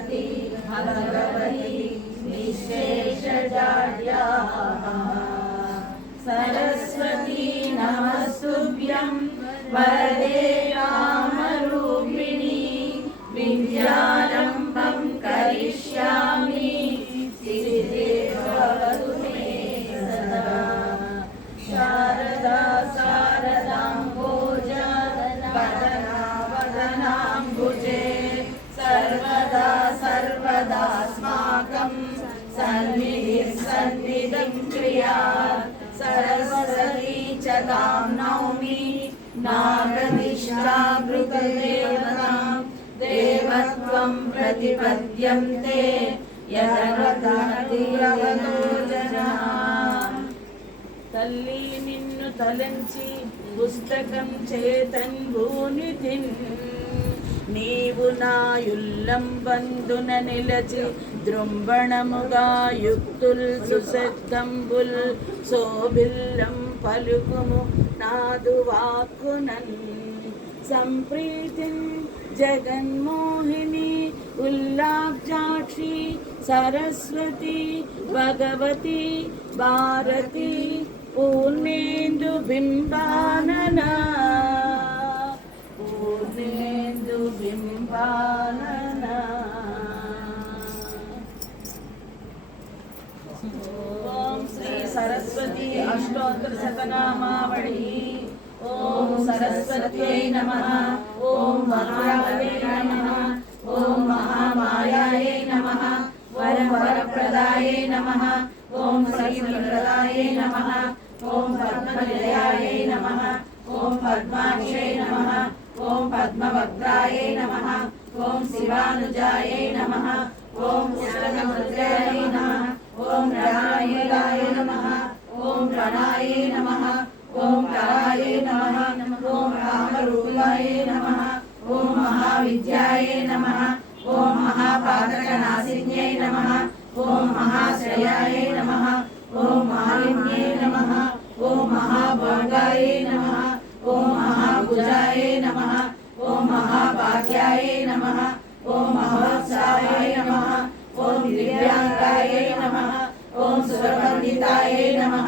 सरस्वती भगवती विश्वेशजाड्याः सरस्वती नमस्तुभ्यं वरदे रामरूपिणी विद्यारम्भं च तां नौमि नागदिष्टावृतदेवतां देवत्वं प्रतिपद्यन्ते యదవదో జనా తల్లి నిన్ను తలంచి పుస్తకం చేతన్ భూనిధిన్ నీవు నాయుల్లం బంధున నిలచి దృంబణముగా యుక్తుల్ సుశబ్దంబుల్ శోభిల్లం పలుకుము నాదు వాక్కునన్ సంప్రీతిన్ జగన్మోహిని ఉల్లాబ్జాక్షి సరస్వతి భగవతి భారతి పూర్ణేందు బింబానన. పూర్ణేందు బింబానన. सरस्वती अष्टोत्तर शतनामावली ओम सरस्वती नमः। ओम महादेवे नमः। ओम महामायाये नमः। वर वर प्रदाये नमः। ओम ॐ प्रदाये नमः। ओम पद्मलयाये नमः। ओम पद्माक्षे नमः। ओम पद्मवक्त्राये नमः। ओम शिवानुजाये नमः। ओम पुष्पमुद्रायै नमः। ఓం రామాయణాయ నమ. ఓం ప్రణాయ నమ. ఓం కరాయై నమ. ఓం రామరూపాయ నమ. ఓం మహావిద్యాయ నమ. ఓం మహాపాతకనాశిన్యై నమ. ఓం మహాశ్రయాయ నమ. ఓం మహాలిన్యై నమ. ఓం మహాభోగాయ నమ. ఓం మహాభుజాయ ॐ सुरवन्दिताय नमः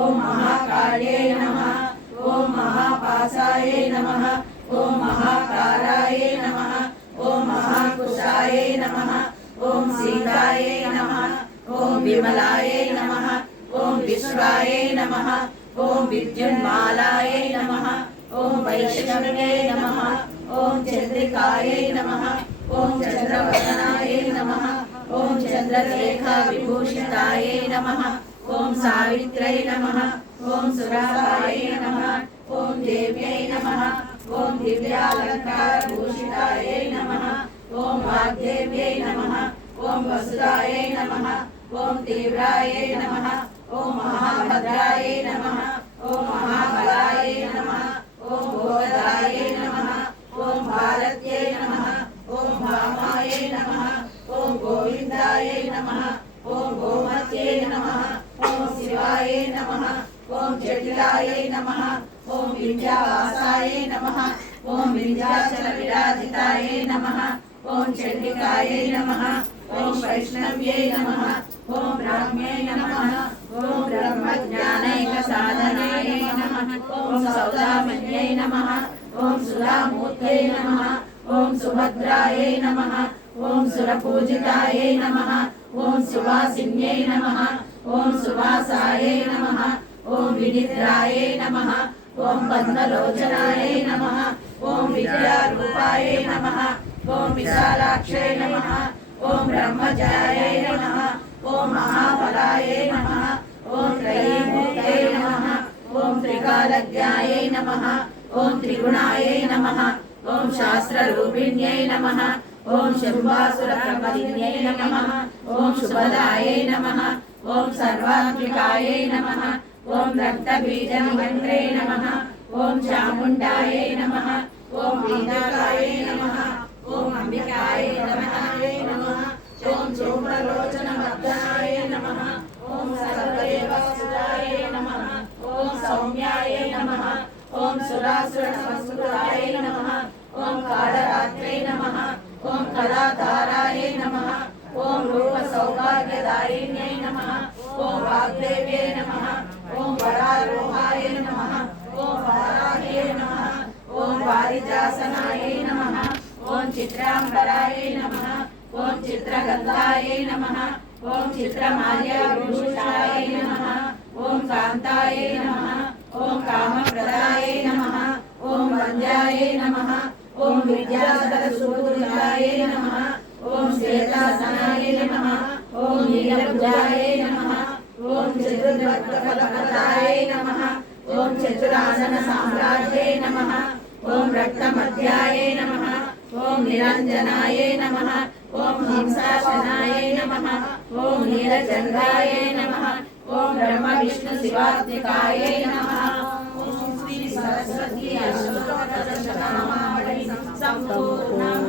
ॐ महाकार्ये नमः ॐ महापासाय नमः ॐ महाकाराय नमः ॐ महाकुशाय नमः ॐ सीताय नमः ॐ विमलाय नमः ॐ विश्वाय नमः ॐ विद्युन्मालाय नमः ॐ वैष्णवे नमः ॐ चन्द्रिकाय नमः ॐ चन्द्रवदनाय ओम चन्द्रलेखा विभूषिताय नमः। ॐ सावित्र्यै नमः। ॐ सुराय नमः। ॐ देव्यै नमः। ॐ दिव्यालङ्कारभूषिताय नमः। ॐ वाग्देव्यै नमः। ॐ वसुधायै नमः। ॐ तीव्रायै नमः। ॐ महाभद्रायै नमः। विन्ध्यावासाय नमः ॐ विन्ध्याचलविराजिताय नमः ॐ चण्डिकायै नमः ॐ वैष्णव्यै नमः ॐ ब्राह्म्यै नमः ॐ ब्रह्मज्ञानैकसाधनाय नमः ॐ सौदामन्यै नमः ॐ सुधामूर्त्यै नमः ॐ सुभद्रायै नमः ॐ सुरपूजितायै नमः ॐ सुवासिन्यै नमः ॐ सुवासायै नमः ॐ विनिद्रायै नमः ఓం వినిద్రాయై నమః ఓం పద్మలోచనాయై నమః ఓం విద్యారూపాయై నమః ఓం విశాలాక్షై నమః ఓం బ్రహ్మజాయై నమః ఓం మహాఫలాయై నమః ఓం త్రయీమూర్తై నమః ఓం త్రికాలజ్ఞాయై నమః ఓం త్రిగుణాయై నమః ఓం శాస్త్రరూపిణ్యై నమః ఓం శుభాసురప్రమదిన్యై నమః ఓం శుభదాయై నమః ఓం సర్వాత్మికాయై నమః ఓం రక్తబీజనిహంత్రే నమ ఓం చాముండాయ నమ ఓం వీణాకాయై నమ ఓం అంబికాయ నమః నమః ఓం చోమలోచనవర్ధనాయ నమ ఓం సర్వదేవసుదాయ నమ ఓం సౌమ్యాయ నమ ఓం సురాసుర సంస్కృతాయ నమ ఓం కాళరాత్రే నమ ఓం కళాధారాయ నమ ఓం రూప సౌభాగ్యదాయిన్యై నమ ఓం వాగ్దేవ్యై నమ लोहाय नमः ॐ वाराहे नमः ॐ वारिजासनाय नमः ॐ चित्राम्बराय नमः ॐ चित्रगन्धाय नमः ॐ चित्रमाल्याभूषाय नमः ॐ कान्ताय नमः ॐ कामप्रदाय नमः ॐ वन्द्याय नमः ॐ विद्यासरसूर्याय नमः ॐ श्वेतासनाय नमः ॐ नीलभुजाय नमः ॐ चतुर्भक्तफलप्रदाय ओम चतुरासन साम्राज्ये नमः। ओम रक्तमध्याये नमः। ओम निरंजनाये नमः। ओम हिंसाशनाये नमः। ओम नीलचंद्राये नमः। ॐ ब्रह्मविष्णुशिवात्मिकाय नमः। ओम श्री सरस्वती अशोकवदशनामावली संपूर्णम्